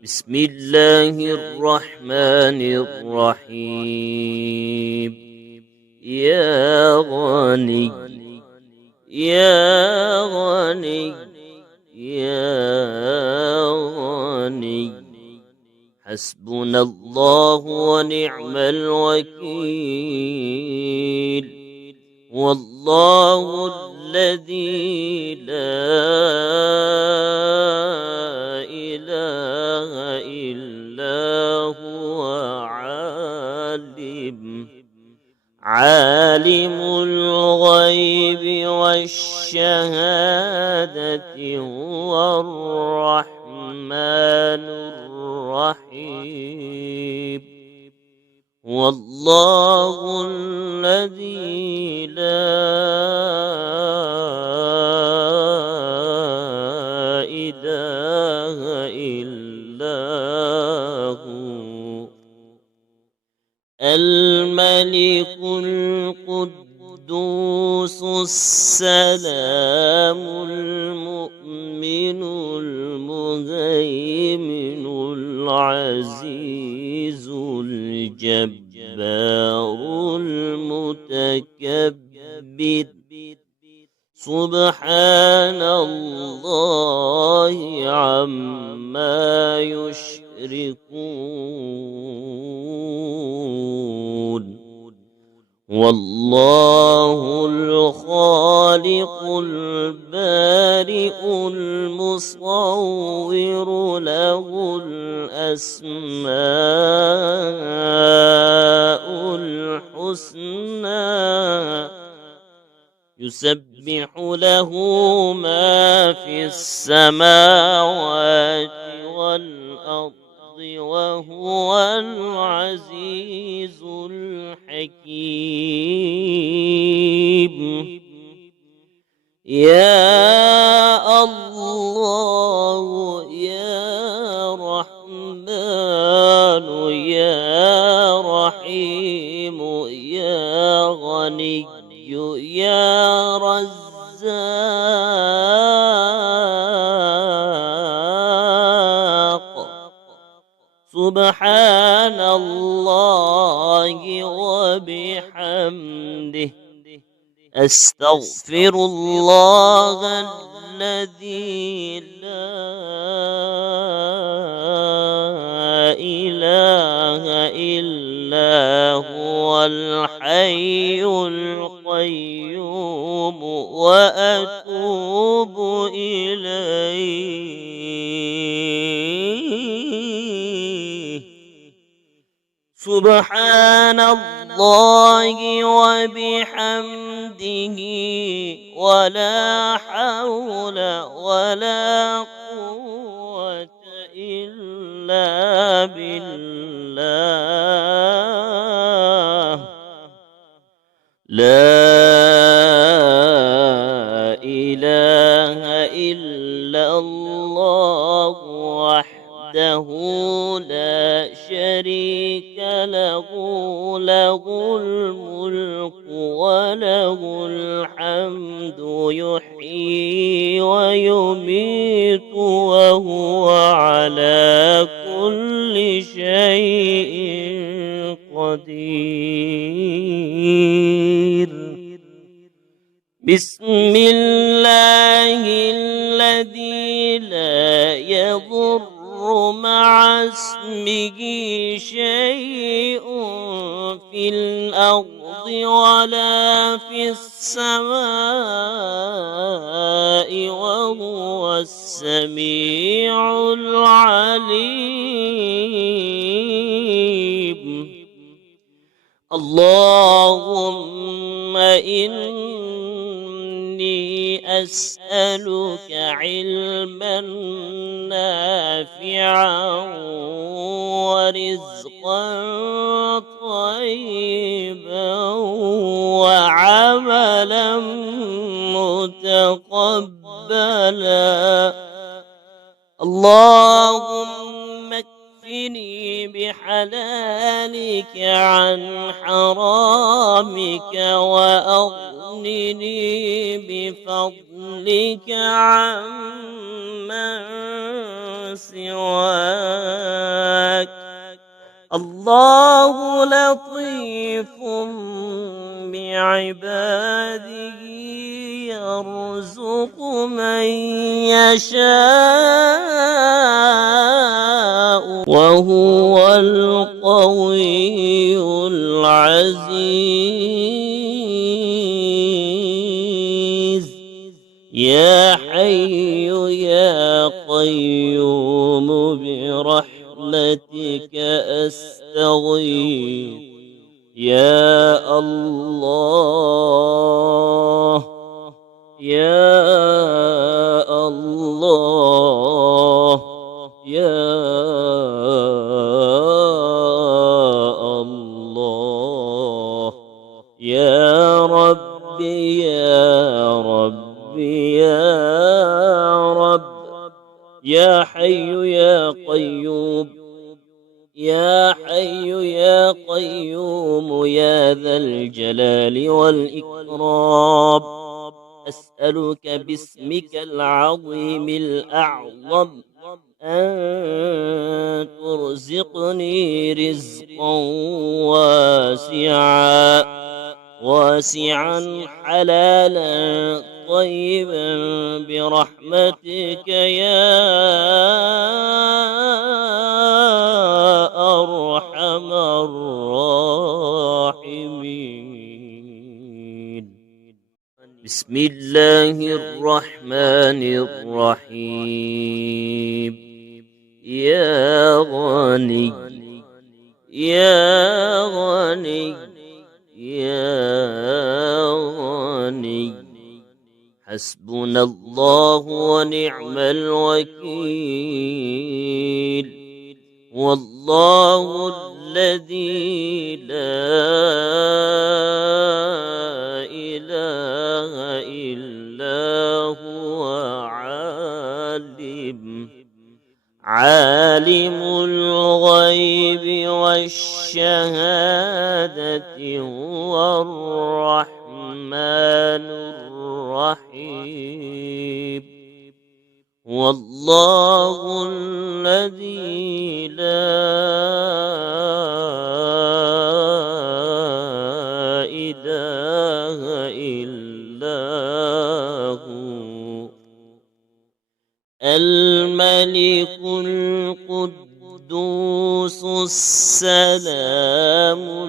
بسم الله الرحمن الرحيم. يا غني يا غني يا غني حسبنا الله ونعم الوكيل. والله الذي لا إله إلا هو عالم الغيب والشهادة هو الرحمن الرحيم. والله الذي لا إله إلا هو الملك القدوس السلام المؤمن المهيمن العزيز الجبار المتكبر. سبحان الله عما يشركون. والله الخالق البارئ المصور له الأسماء الحسنى يسبح له ما في السماوات والأرض وهو العزيز الحكيم. يا الله يا رحمن يا رحيم يا غني يا رزاق. سبحان الله وبحمده. أستغفر الله الذي لا إله إلا هو الحي القيوم وأتوب إليه. سبحان الله وبحمده ولا حول ولا قوة إلا بالله. لا إله إلا الله وحده لا شريك له. له الملك وله الحمد يحيي ويميت وهو على كل شيء قدير. بسم الله الذي لا يضر مع اسمه شيء في الأرض ولا في السماء وهو السميع العليم. اللهم إني أسألك علما نافعا ورزقا طيبا وعملا متقبلا. اللهم اكفني بحلالك عن حرامك وأغنني بفضلك عمن سواك. الله لطيف بعباده يرزق من يشاء وهو القوي العزيز. يا حي يا قيوم برحمتك أستغيث. يا الله يا الله يا الله يا ربي يا ربي يا رب. يا حي يا قيوم يا حي يا قيوم يا ذا الجلال والإكرام، أسألك باسمك العظيم الأعظم أن ترزقني رزقا واسعا حلالا طيبا برحمتك يا أرحم الراحمين. بسم الله الرحمن الرحيم. يا غني يا غني يا غني حسبنا الله ونعم الوكيل. والله الذي لا إله إلا هو عالم الغيب والشهادة هو الرحمن الرحيم. والله الذي لا إله إلا هو الملك القدوس السلام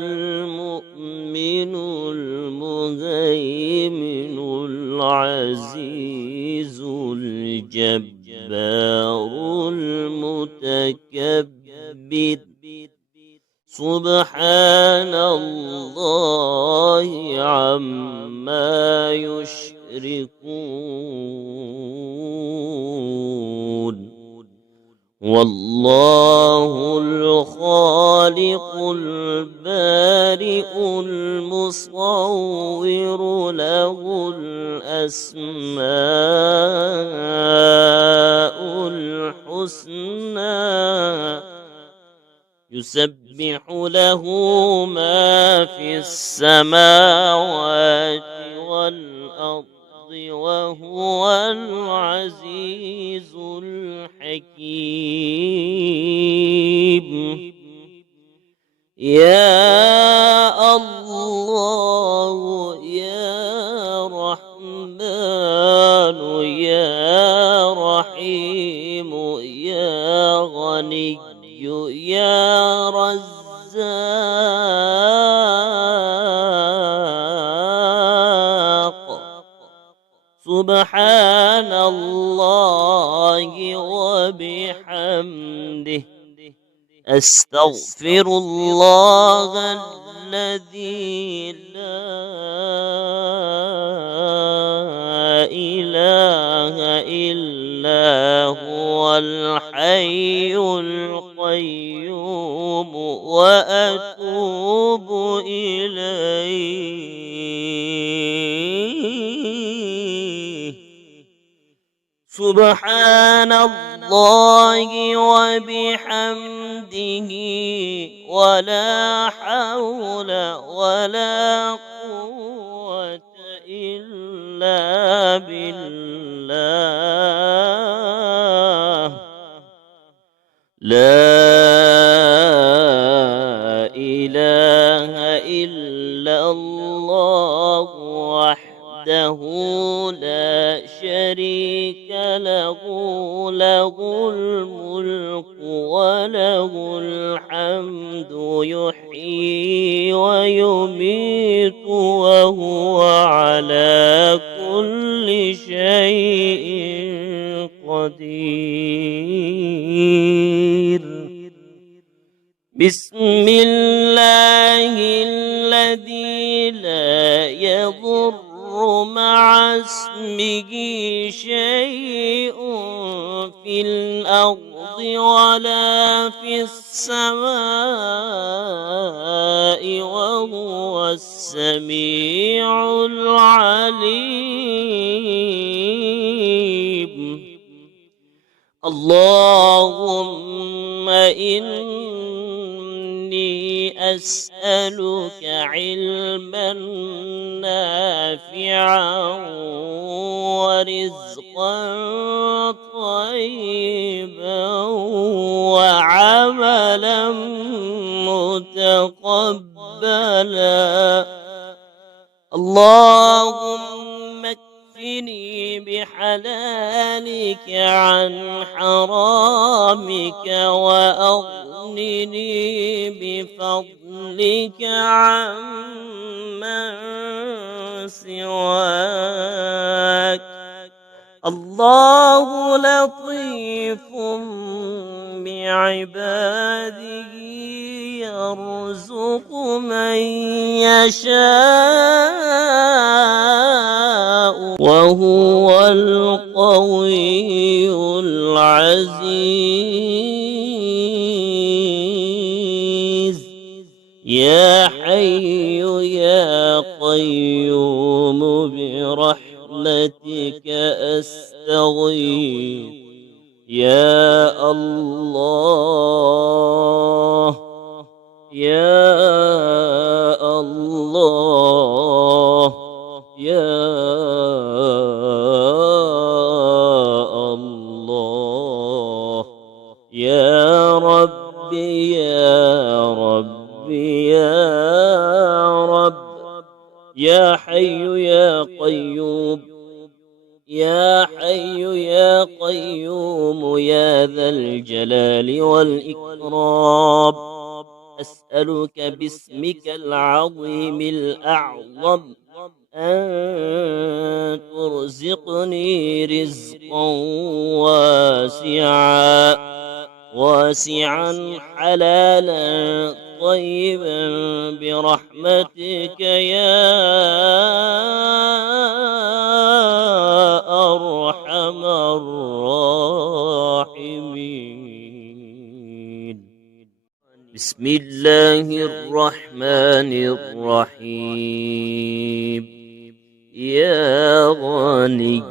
المؤمن المهيمن العزيز الجبار المتكبر. سبحان الله عما يشركون. والله الخالق البارئ المصور له الأسماء الحسنى يسبح له ما في السماوات والأرض وهو العزيز الحكيم. يا الله يا رحمن يا رحيم يا غني يا رزاق. سبحان الله وبحمده أستغفر الله الذي لا إله إلا هو الحي القيوم وأتوب إليه. سبحان الله وبحمده ولا حول ولا قوة إلا بالله. لا لا شريك له، له الملك وله الحمد يحيي ويميت وهو على كل شيء قدير. بسم الله الذي لا يضر مع اسمه شيء في الأرض ولا في السماء وهو السميع العليم. اللهم إني أسألك علما نافعا ورزقا طيبا وعملا متقبلا. اللهم اكفني بحلالك عن حرامك وأغنني بفضلك عمن سواك. الله لطيف بعباده يرزق من يشاء وهو القوي العزيز. يا حي يا قيوم برحمتك أستغيث. يا الله يا الله يا الله يا ربي يا ربي يا رب. يا حي يا قيوم يا حي يا قيوم يا ذا الجلال والإكرام. أسألك باسمك العظيم الأعظم أن ترزقني رزقا واسعا حلالا طيبا برحمتك يا أرحم الراحمين. بسم الله الرحمن الرحيم. يا غني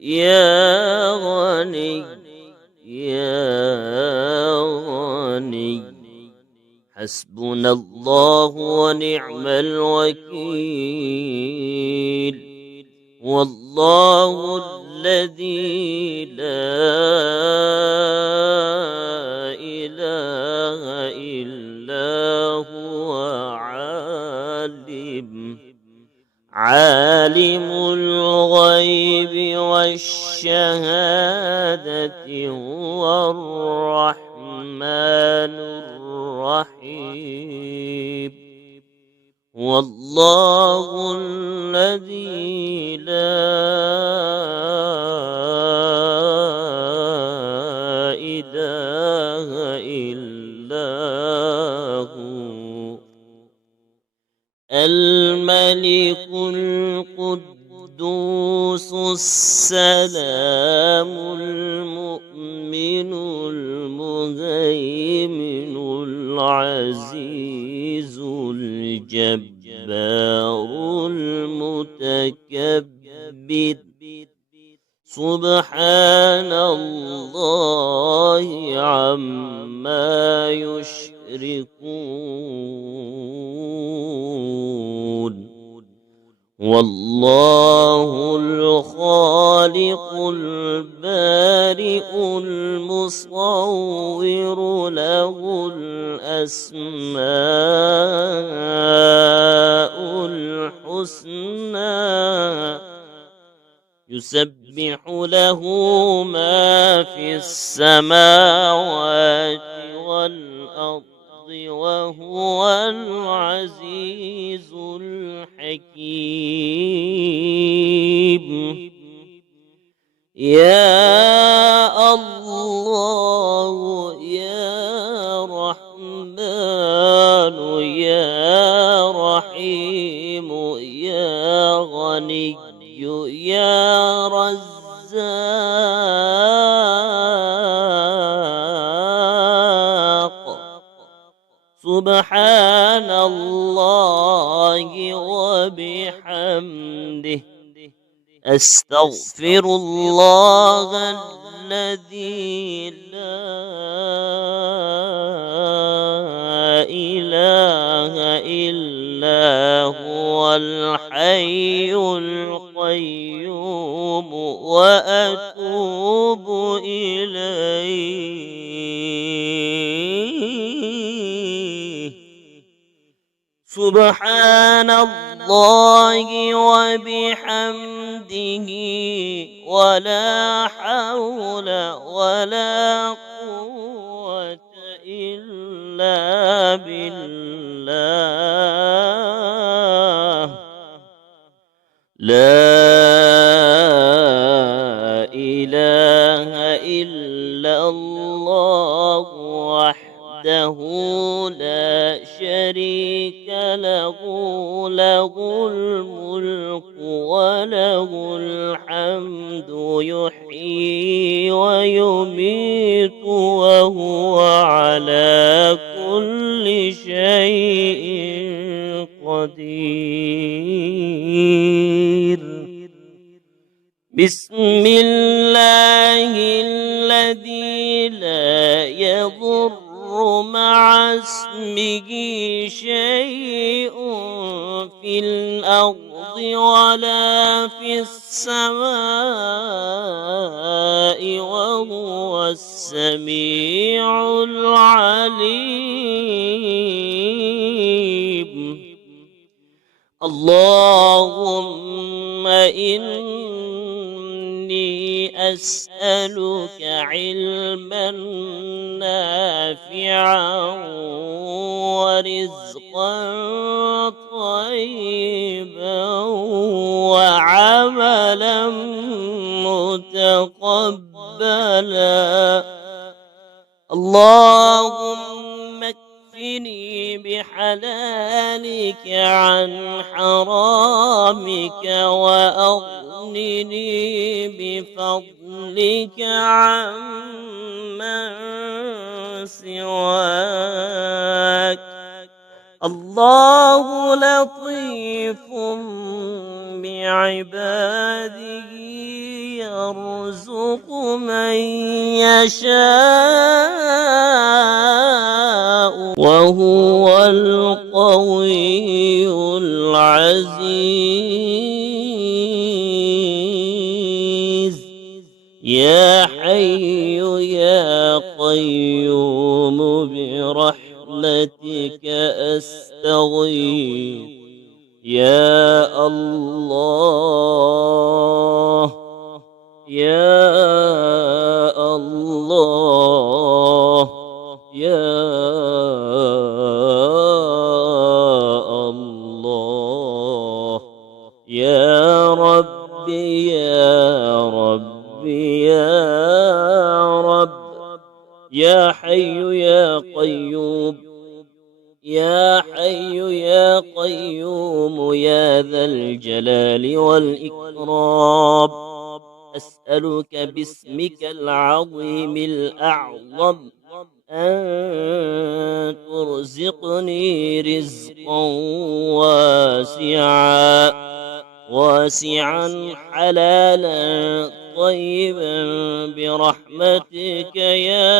يا غني يا غني حسبنا الله ونعم الوكيل. والله الذي لا إله إلا هو عالم الغيب والشهادة هو الرحمن الرحيم. والله الذي لا إله إلا هو الملك القدوس السلام المؤمن المهيمن العزيز الجبار المتكبر. سبحان الله عما يشركون. والله الخالق البارئ المصور له الأسماء الحسنى يسبح له ما في السماوات والأرض وهو العزيز الحكيم. يا الله يا رحمن يا رحيم يا غني يا رزاق. سبحان الله وبحمده أستغفر الله الذي لا إله إلا هو الحي القيوم وأتوب إليه. سبحان الله وبحمده ولا حول ولا قوة إلا بالله. لا إله إلا الله وحده لا شريك له، له الملك وله الحمد يحيي ويميت وهو على كل شيء قدير. بسم الله الذي لا يضر مع اسمه شيء في الأرض ولا في السماء وهو السميع العليم. اللهم إني أسألك علما نافعا ورزقا طيبا وعملا متقبلا. اللهم اكفني بحلالك عن حرامك وأغنني بفضلك عمن سواك. الله لطيف بعباده يرزق من يشاء وهو القوي العزيز. يا حي يا قيوم برحمتك أستغيث. يا الله يا الله يا الله يا ربي يا ربي يا رب. يا حي يا قيوم يا حي يا قيوم يا ذا الجلال والإكرام. أسألك باسمك العظيم الأعظم أن ترزقني رزقا واسعا حلالا طيبا برحمتك يا